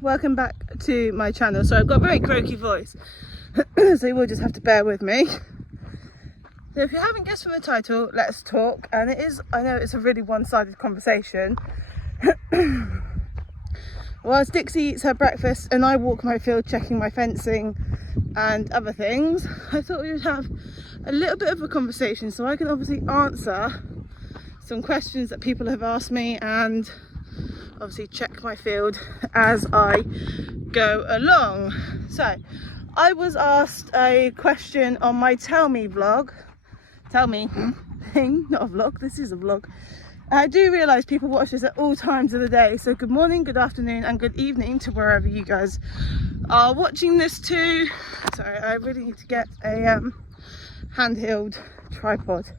welcome back to my channel. So I've got a very croaky voice, so you will just have to bear with me. So if you haven't guessed from the title, let's talk. And it is, I know it's a really one-sided conversation. Whilst Dixie eats her breakfast and I walk my field checking my fencing and other things, I thought we would have a little bit of a conversation so I can obviously answer some questions that people have asked me and obviously check my field as I go along. So I was asked a question on my Tell Me vlog. Tell Me thing, not a vlog, this is a vlog. I do realise people watch this at all times of the day, so good morning, good afternoon and good evening to wherever you guys are watching this to. Sorry, I really need to get a handheld tripod.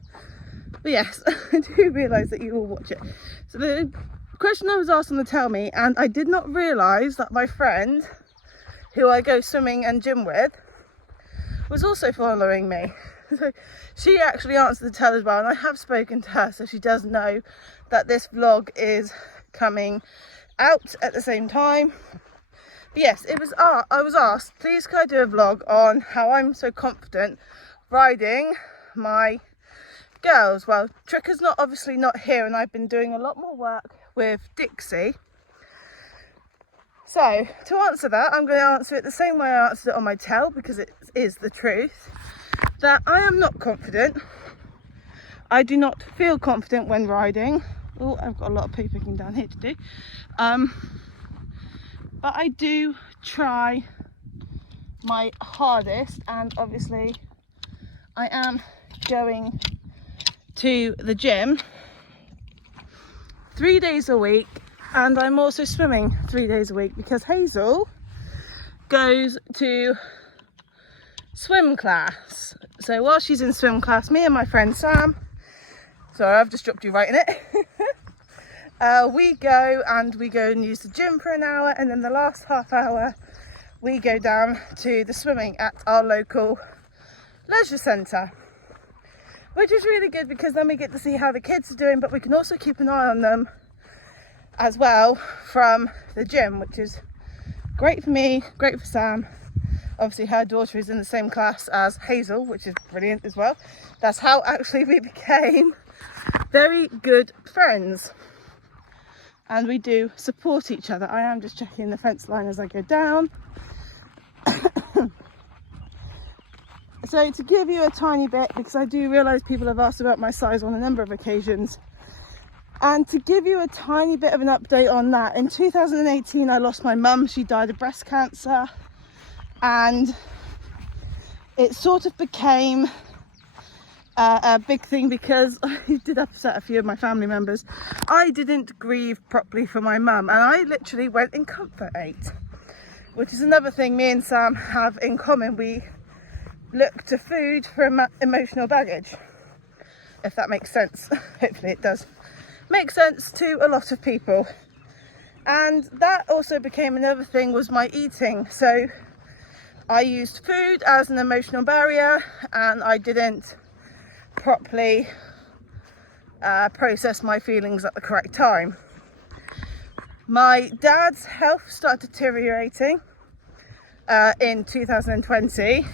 But yes, I do realise that you all watch it. So the question I was asked on the Tell Me, and I did not realise that my friend, who I go swimming and gym with, was also following me. So she actually answered the tell as well, and I have spoken to her, so she does know that this vlog is coming out at the same time. But yes, I was asked, please can I do a vlog on how I'm so confident riding my girls. Well, Tricker's obviously not here, and I've been doing a lot more work with Dixie. So to answer that, I'm going to answer it the same way I answered it on my tell, because it is the truth. That I am not confident. I do not feel confident when riding. Oh, I've got a lot of poo picking down here to do. But I do try my hardest, and obviously I am going to the gym 3 days a week, and I'm also swimming 3 days a week because Hazel goes to swim class. So while she's in swim class, me and my friend Sam, sorry I've just dropped you right in it, we go and use the gym for an hour, and then the last half hour we go down to the swimming at our local leisure centre, which is really good because then we get to see how the kids are doing, but we can also keep an eye on them as well from the gym, which is great for me, great for Sam. Obviously her daughter is in the same class as Hazel, which is brilliant as well. That's how actually we became very good friends, and we do support each other. I am just checking the fence line as I go down. So to give you a tiny bit, because I do realise people have asked about my size on a number of occasions, and to give you a tiny bit of an update on that, in 2018 I lost my mum. She died of breast cancer, and it sort of became a big thing because it did upset a few of my family members. I didn't grieve properly for my mum, and I literally went in comfort ate, which is another thing me and Sam have in common. We look to food for emotional baggage, if that makes sense. Hopefully it does make sense to a lot of people. And that also became another thing, was my eating. So I used food as an emotional barrier, and I didn't properly process my feelings at the correct time. My dad's health started deteriorating in 2020,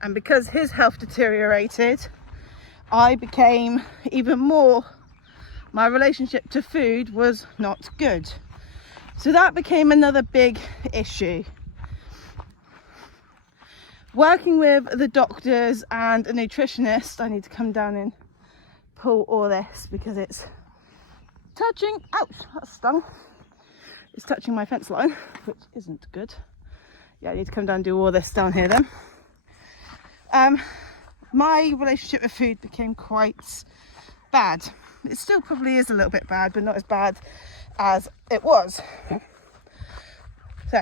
and because his health deteriorated, I became even more, my relationship to food was not good. So that became another big issue. Working with the doctors and a nutritionist, I need to come down and pull all this because it's touching, ouch, that stung. It's touching my fence line, which isn't good. Yeah, I need to come down and do all this down here then. My relationship with food became quite bad. It still probably is a little bit bad, but not as bad as it was. So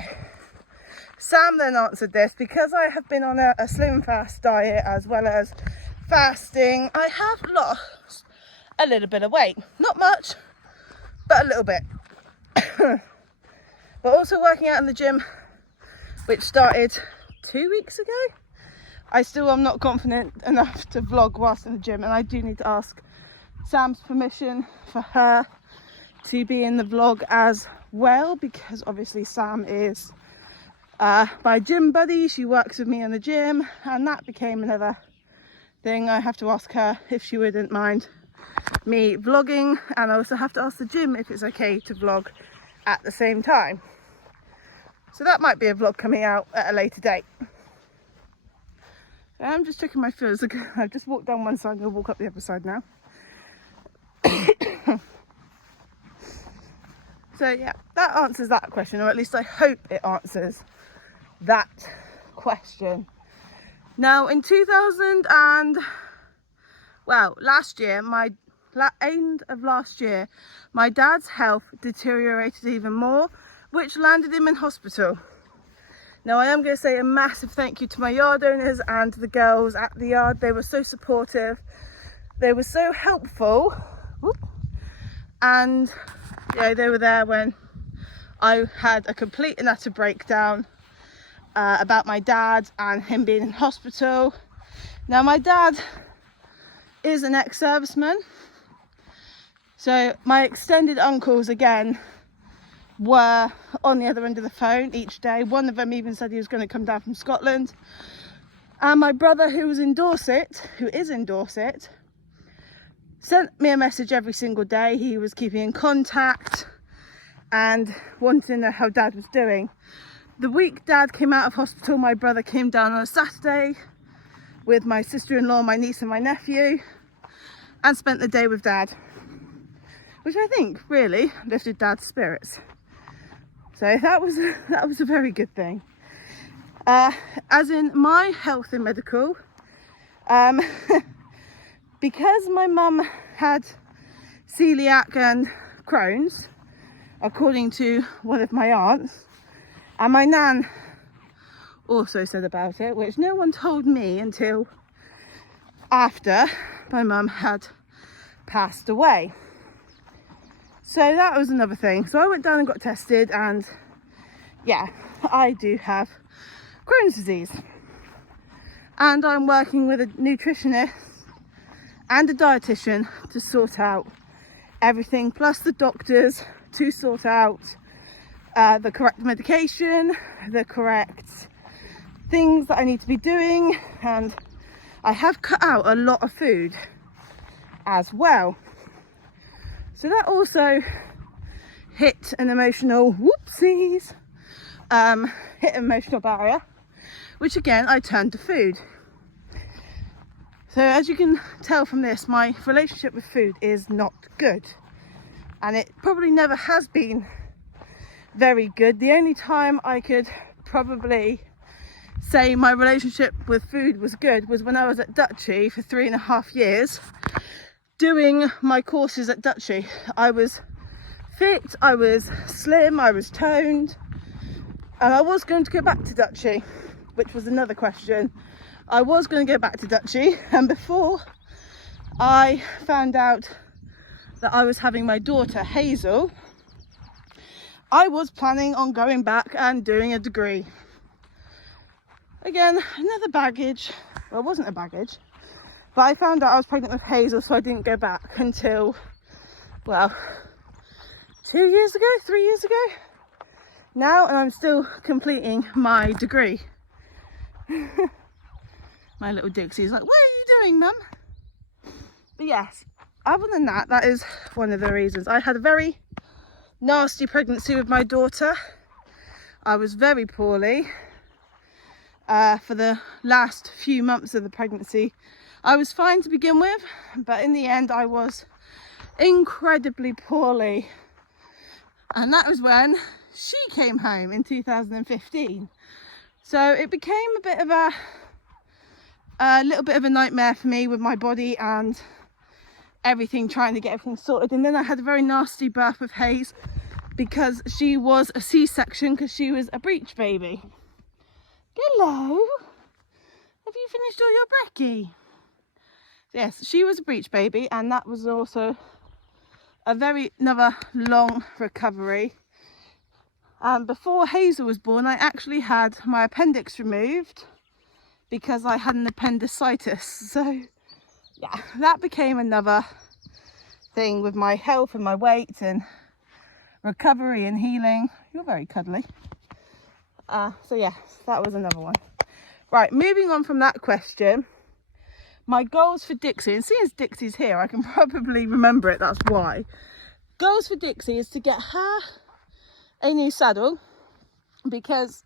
Sam then answered this, because I have been on a slim fast diet as well as fasting, I have lost a little bit of weight. Not much, but a little bit. But also working out in the gym, which started 2 weeks ago. I still am not confident enough to vlog whilst in the gym, and I do need to ask Sam's permission for her to be in the vlog as well, because obviously Sam is my gym buddy. She works with me in the gym, and that became another thing. I have to ask her if she wouldn't mind me vlogging, and I also have to ask the gym if it's okay to vlog at the same time. So that might be a vlog coming out at a later date. I'm just checking my feels. I've just walked down one side, I'm going to walk up the other side now. So yeah, that answers that question, or at least I hope it answers that question. Now in last year, end of last year, my dad's health deteriorated even more, which landed him in hospital. Now I am going to say a massive thank you to my yard owners and the girls at the yard. They were so supportive, they were so helpful. Whoop. And yeah, they were there when I had a complete and utter breakdown about my dad and him being in hospital. Now my dad is an ex-serviceman, so my extended uncles again were on the other end of the phone each day. One of them even said he was going to come down from Scotland, and my brother, who is in Dorset, sent me a message every single day. He was keeping in contact and wanted to know how dad was doing. The week dad came out of hospital, my brother came down on a Saturday with my sister-in-law, my niece and my nephew, and spent the day with dad, which I think really lifted dad's spirits. So that was a very good thing. As in my health and medical, because my mum had celiac and Crohn's, according to one of my aunts, and my nan also said about it, which no one told me until after my mum had passed away. So that was another thing. So I went down and got tested, and yeah, I do have Crohn's disease, and I'm working with a nutritionist and a dietitian to sort out everything, plus the doctors to sort out the correct medication, the correct things that I need to be doing. And I have cut out a lot of food as well, so that also hit an emotional hit an emotional barrier, which again I turned to food. So as you can tell from this, my relationship with food is not good, and it probably never has been very good. The only time I could probably say my relationship with food was good was when I was at Dutchy for 3.5 years doing my courses at Dutchy. I was fit, I was slim, I was toned, and I was going to go back to Dutchy, which was another question. I was going to go back to Dutchy, and before I found out that I was having my daughter Hazel, I was planning on going back and doing a degree. Again, another baggage. Well, it wasn't a baggage, but I found out I was pregnant with Hazel, so I didn't go back until, well, 3 years ago now, and I'm still completing my degree. My little Dixie is like, what are you doing, Mum? But yes, other than that, that is one of the reasons. I had a very nasty pregnancy with my daughter. I was very poorly for the last few months of the pregnancy. I was fine to begin with, but in the end I was incredibly poorly, and that was when she came home in 2015. So it became a bit of a little bit of a nightmare for me with my body and everything, trying to get everything sorted. And then I had a very nasty birth with Hayes, because she was a C-section, because she was a breech baby. Hello, have you finished all your brekkie? Yes, she was a breech baby, and that was also another long recovery. Before Hazel was born, I actually had my appendix removed because I had an appendicitis. So yeah, that became another thing with my health and my weight, and recovery and healing. You're very cuddly. So yes, that was another one. Right, moving on from that question, my goals for Dixie, and seeing as Dixie's here, I can probably remember it, that's why. Goals for Dixie is to get her a new saddle, because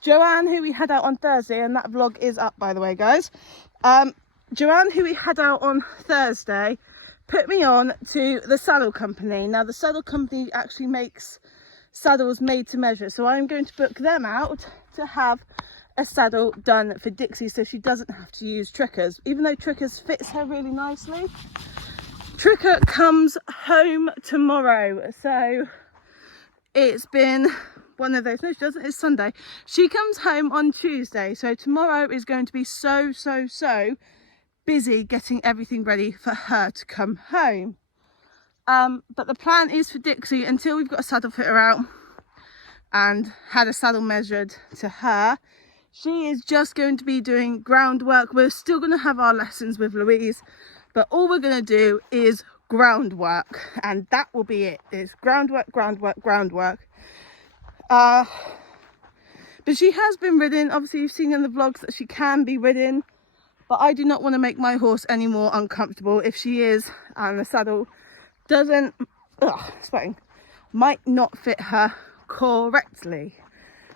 Joanne, who we had out on Thursday, and that vlog is up by the way, guys. Joanne, who we had out on Thursday, put me on to the saddle company. Now the saddle company actually makes saddles made to measure, so I'm going to book them out to have a saddle done for Dixie, so she doesn't have to use Trickers, even though Trickers fits her really nicely. Tricker comes home tomorrow, so it's been one of those. No, she doesn't, it's Sunday. She comes home on Tuesday, so tomorrow is going to be so busy getting everything ready for her to come home. But the plan is for Dixie, until we've got a saddle fitter out and had a saddle measured to her, she is just going to be doing groundwork. We're still going to have our lessons with Louise, but all we're going to do is groundwork, and that will be it. It's groundwork. But she has been ridden. Obviously you've seen in the vlogs that she can be ridden, but I do not want to make my horse any more uncomfortable if she is, and the saddle doesn't, might not fit her correctly,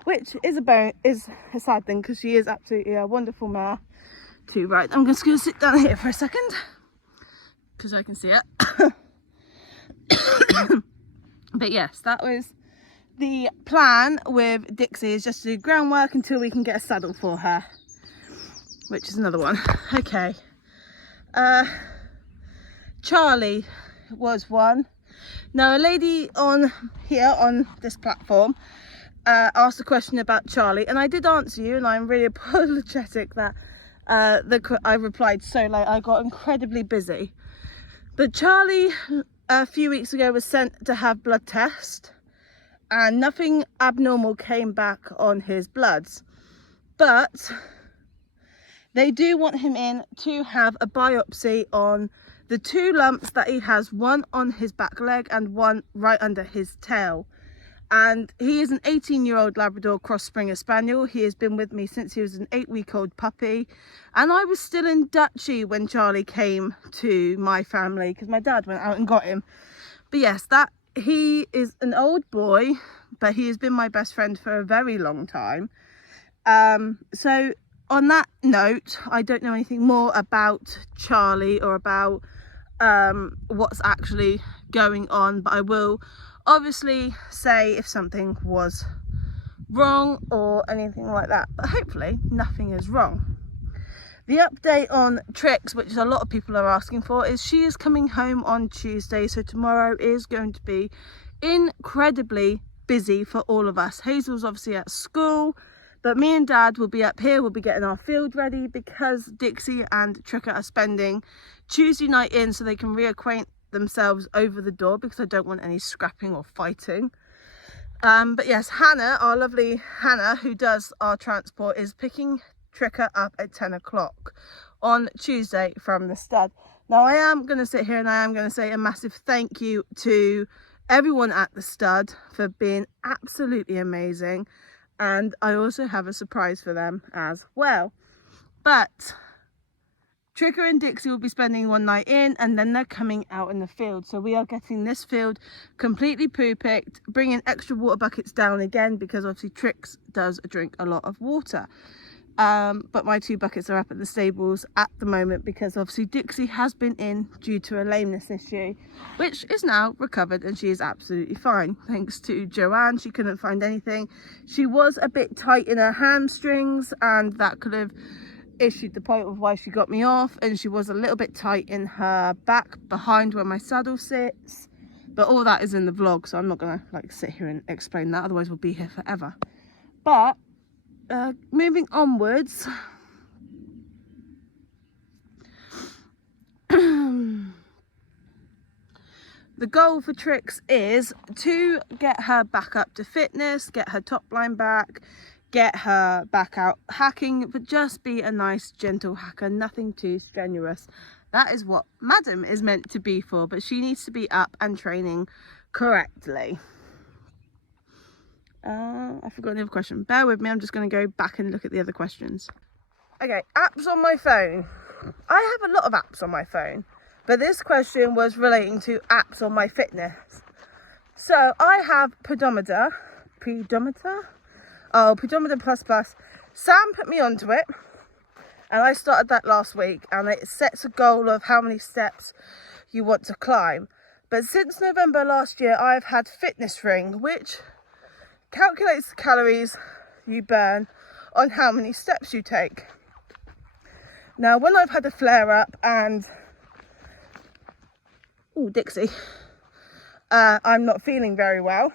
which is a sad thing, because she is absolutely a wonderful mare to ride. I'm just going to sit down here for a second because I can see it. But yes, that was the plan with Dixie, is just to do groundwork until we can get a saddle for her, which is another one. Okay, Charlie was one. Now a lady on here on this platform asked a question about Charlie, and I did answer you, and I'm really apologetic that I replied so late. I got incredibly busy. But Charlie a few weeks ago was sent to have blood test, and nothing abnormal came back on his bloods, but they do want him in to have a biopsy on the 2 lumps that he has, one on his back leg and one right under his tail. And he is an 18-year-old Labrador Cross Springer Spaniel. He has been with me since he was an 8-week-old puppy, and I was still in Dutchy when Charlie came to my family, because my dad went out and got him. But yes, that he is an old boy, but he has been my best friend for a very long time. So on that note, I don't know anything more about Charlie or about what's actually going on, but I will obviously say if something was wrong or anything like that, but hopefully nothing is wrong. The update on Trix, which a lot of people are asking for, is she is coming home on Tuesday, so tomorrow is going to be incredibly busy for all of us. Hazel's obviously at school, but me and Dad will be up here. We'll be getting our field ready, because Dixie and Tricker are spending Tuesday night in so they can reacquaint themselves over the door, because I don't want any scrapping or fighting. But yes, Hannah, our lovely Hannah, who does our transport, is picking Tricker up at 10 o'clock on Tuesday from the stud. Now I am going to sit here and I am going to say a massive thank you to everyone at the stud for being absolutely amazing, and I also have a surprise for them as well. But Tricker and Dixie will be spending one night in, and then they're coming out in the field. So we are getting this field completely poo-picked, bringing extra water buckets down again, because obviously Trix does drink a lot of water. But my 2 buckets are up at the stables at the moment, because obviously Dixie has been in due to a lameness issue, which is now recovered, and she is absolutely fine. Thanks to Joanne, she couldn't find anything. She was a bit tight in her hamstrings, and that could have issued the point of why she got me off, and she was a little bit tight in her back behind where my saddle sits, but all that is in the vlog, so I'm not gonna sit here and explain that, otherwise we'll be here forever. But moving onwards, the goal for Trix is to get her back up to fitness, get her top line back, get her back out hacking, but just be a nice gentle hacker, nothing too strenuous. That is what Madam is meant to be for, but she needs to be up and training correctly. I forgot the other question. Bear with me, I'm just going to go back and look at the other questions. Okay, apps on my phone. I have a lot of apps on my phone, but this question was relating to apps on my fitness. So I have Pedometer Plus Plus. Sam put me onto it, and I started that last week, and it sets a goal of how many steps you want to climb. But since November last year, I've had Fitness Ring, which calculates the calories you burn on how many steps you take. Now, when I've had a flare up and Dixie, I'm not feeling very well,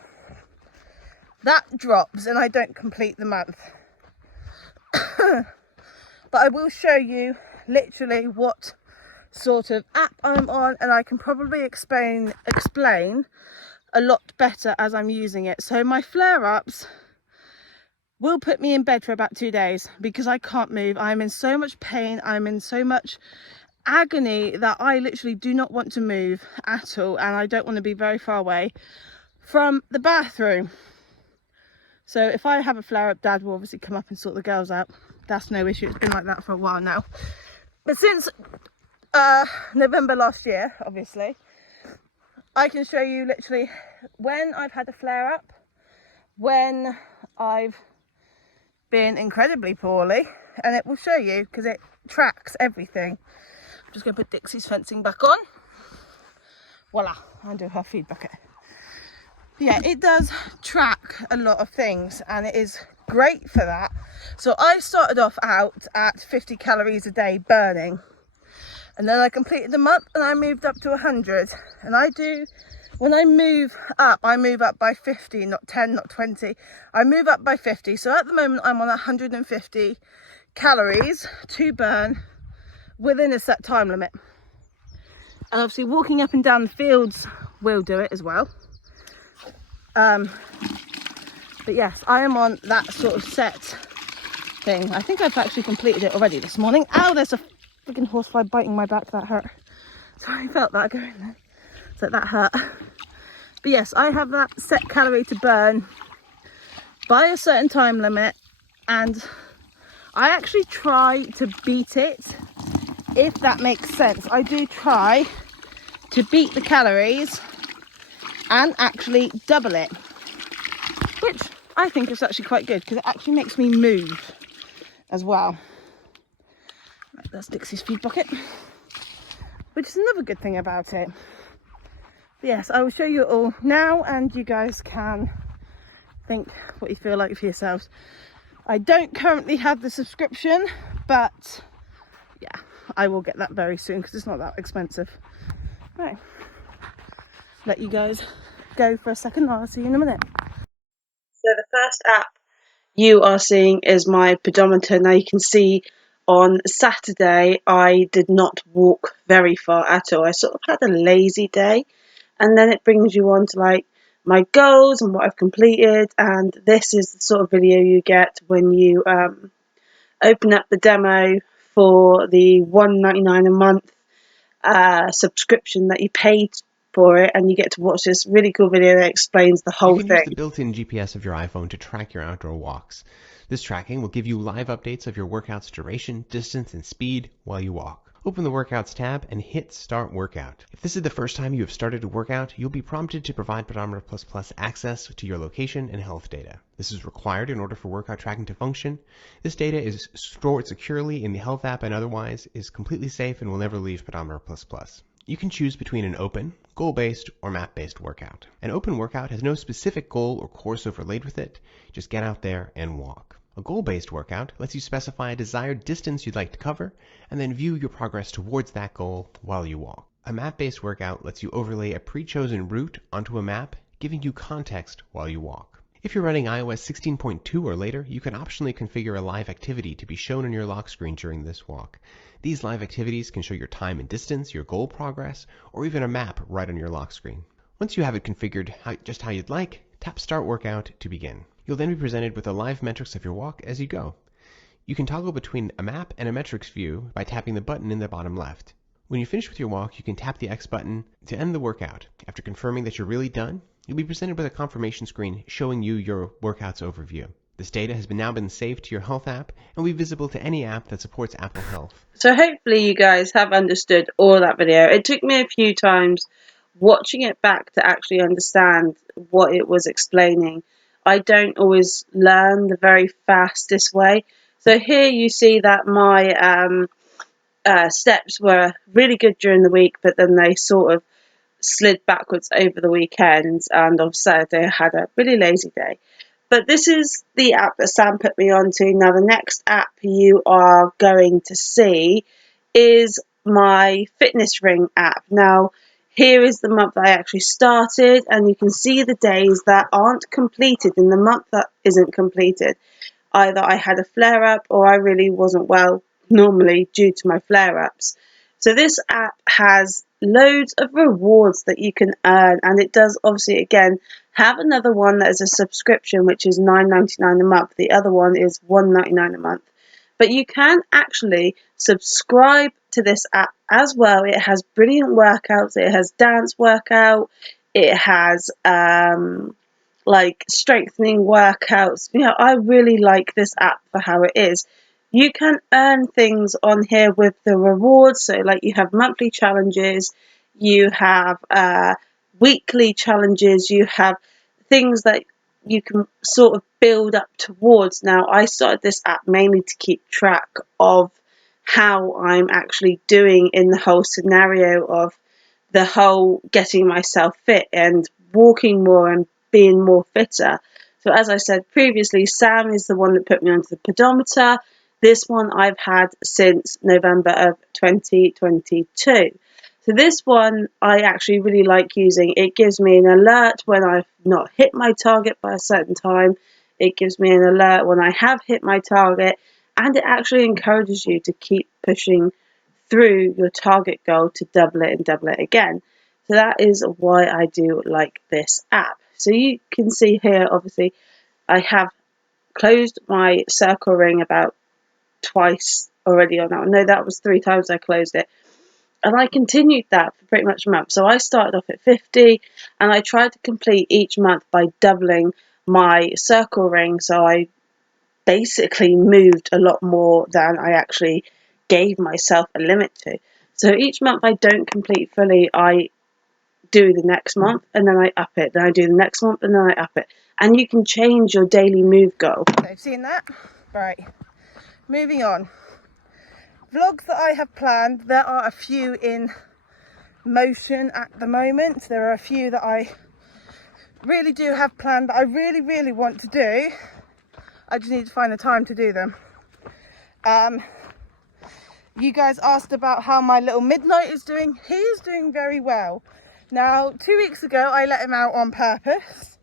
that drops and I don't complete the month. But I will show you literally what sort of app I'm on, and I can probably explain a lot better as I'm using it. So my flare-ups will put me in bed for about 2 days because I can't move. I'm in so much pain, I'm in so much agony that I literally do not want to move at all, and I don't want to be very far away from the bathroom. So if I have a flare-up, Dad will obviously come up and sort the girls out. That's no issue. It's been like that for a while now. But since November last year, obviously, I can show you literally when I've had a flare-up, when I've been incredibly poorly, and it will show you because it tracks everything. I'm just going to put Dixie's fencing back on. Voila, undo her feed bucket. Yeah, it does track a lot of things, and it is great for that. So I started off out at 50 calories a day burning, and then I completed the month and I moved up to 100. And when I move up by 50, not 10, not 20. I move up by 50. So at the moment I'm on 150 calories to burn within a set time limit. And obviously walking up and down the fields will do it as well. But yes, I am on that sort of set thing. I think I've actually completed it already this morning. Ow, there's a freaking horsefly biting my back. That hurt. Sorry, I felt that going there. So that hurt. But yes, I have that set calorie to burn by a certain time limit, and I actually try to beat it, if that makes sense. I do try to beat the calories and actually double it, which I think is actually quite good because it actually makes me move as well. Right, that's Dixie's feed bucket, which is another good thing about it. But yes, I will show you it all now, and you guys can think what you feel like for yourselves. I don't currently have the subscription, but yeah, I will get that very soon because it's not that expensive. Right, let you guys go for a second. I'll see you in a minute. So the first app you are seeing is my pedometer. Now you can see on Saturday I did not walk very far at all. I sort of had a lazy day, and then it brings you on to like my goals and what I've completed, and this is the sort of video you get when you open up the demo for the $1.99 a month subscription that you paid for it, and you get to watch this really cool video that explains the whole thing. You can use the built-in GPS of your iPhone to track your outdoor walks. This tracking will give you live updates of your workout's duration, distance, and speed while you walk. Open the Workouts tab and hit Start Workout. If this is the first time you have started a workout, you'll be prompted to provide Pedometer++ access to your location and health data. This is required in order for workout tracking to function. This data is stored securely in the health app and otherwise is completely safe and will never leave Pedometer++. You can choose between an open, goal-based, or map-based workout. An open workout has no specific goal or course overlaid with it. Just get out there and walk. A goal-based workout lets you specify a desired distance you'd like to cover and then view your progress towards that goal while you walk. A map-based workout lets you overlay a pre-chosen route onto a map, giving you context while you walk. If you're running iOS 16.2 or later, you can optionally configure a live activity to be shown on your lock screen during this walk. These live activities can show your time and distance, your goal progress, or even a map right on your lock screen. Once you have it configured just how you'd like, tap Start Workout to begin. You'll then be presented with the live metrics of your walk as you go. You can toggle between a map and a metrics view by tapping the button in the bottom left. When you finish with your walk, you can tap the X button to end the workout. After confirming that you're really done, you'll be presented with a confirmation screen showing you your workouts overview. This data has now been saved to your health app and will be visible to any app that supports Apple Health. So hopefully you guys have understood all that video. It took me a few times watching it back to actually understand what it was explaining. I don't always learn the very fastest way. So here you see that my steps were really good during the week, but then they sort of slid backwards over the weekend, and on Saturday I had a really lazy day. But this is the app that Sam put me onto. Now the next app you are going to see is my fitness ring app. Now here is the month that I actually started, and you can see the days that aren't completed in the month that isn't completed. Either I had a flare up or I really wasn't well normally due to my flare ups. So this app has loads of rewards that you can earn, and it does obviously again have another one that is a subscription, which is $9.99 a month. The other one is $1.99 a month. But you can actually subscribe to this app as well. It has brilliant workouts. It has dance workout. It has like strengthening workouts. You know, I really like this app for how it is. You can earn things on here with the rewards. So like you have monthly challenges, you have weekly challenges, you have things that you can sort of build up towards. Now I started this app mainly to keep track of how I'm actually doing in the whole scenario of the whole getting myself fit and walking more and being more fitter. So as I said previously, Sam is the one that put me onto the pedometer. This one I've had since November of 2022. So this one I actually really like using. It gives me an alert when I've not hit my target by a certain time. It gives me an alert when I have hit my target, and it actually encourages you to keep pushing through your target goal to double it and double it again. So that is why I do like this app. So you can see here, obviously, I have closed my circle ring about twice already on that one. No, that was 3 times I closed it. And I continued that for pretty much a month. So I started off at 50 and I tried to complete each month by doubling my circle ring. So I basically moved a lot more than I actually gave myself a limit to. So each month I don't complete fully, I do the next month and then I up it. Then I do the next month and then I up it. And you can change your daily move goal. They've seen that? Right. Moving on. Vlogs that I have planned, there are a few in motion at the moment. There are a few that I really do have planned that I really want to do. I just need to find the time to do them. You guys asked about how my little Midnight is doing. He is doing very well. Now, 2 weeks ago, I let him out on purpose.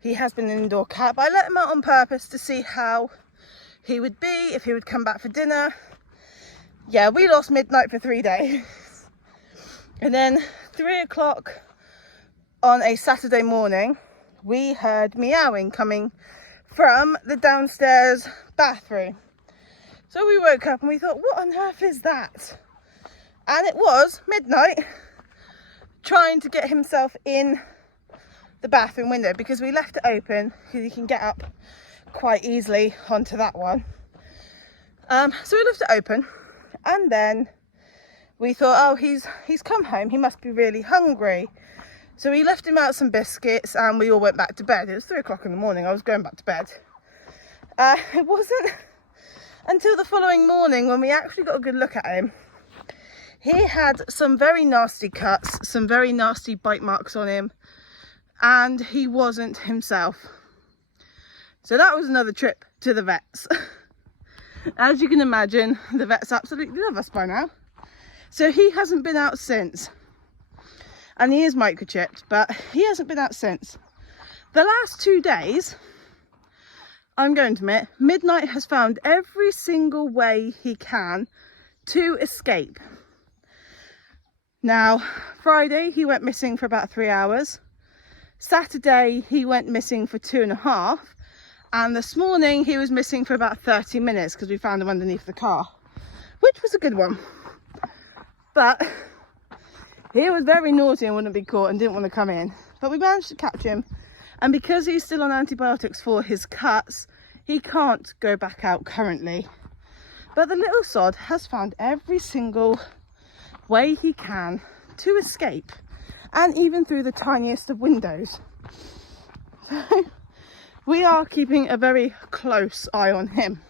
He has been an indoor cat, but I let him out on purpose to see how he would be, if he would come back for dinner. Yeah, we lost Midnight for 3 days. And then 3 o'clock on a Saturday morning, we heard meowing coming from the downstairs bathroom. So we woke up and we thought, what on earth is that? And it was Midnight trying to get himself in the bathroom window, because we left it open because you can get up quite easily onto that one. So we left it open, and then we thought, oh, he's come home, he must be really hungry. So we left him out some biscuits and we all went back to bed. It was 3 o'clock in the morning, I was going back to bed. It wasn't until the following morning when we actually got a good look at him. He had some very nasty cuts, some very nasty bite marks on him, and he wasn't himself. So that was another trip to the vets. As you can imagine, the vets absolutely love us by now. So he hasn't been out since. And he is microchipped, but he hasn't been out since. The last 2 days, I'm going to admit, Midnight has found every single way he can to escape. Now, Friday, he went missing for about 3 hours. Saturday, he went missing for 2.5. And this morning, he was missing for about 30 minutes because we found him underneath the car, which was a good one. But he was very naughty and wouldn't be caught and didn't want to come in. But we managed to catch him. And because he's still on antibiotics for his cuts, he can't go back out currently. But the little sod has found every single way he can to escape, and even through the tiniest of windows. So we are keeping a very close eye on him.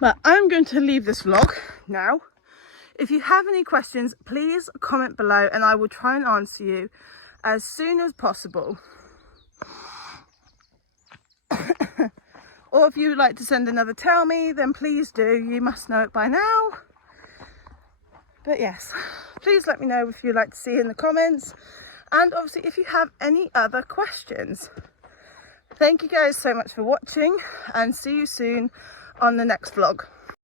But I'm going to leave this vlog now. If you have any questions, please comment below and I will try and answer you as soon as possible. Or if you would like to send another tell me, then please do. You must know it by now. But yes, please let me know if you'd like to see it in the comments. And obviously if you have any other questions. Thank you guys so much for watching, and see you soon on the next vlog.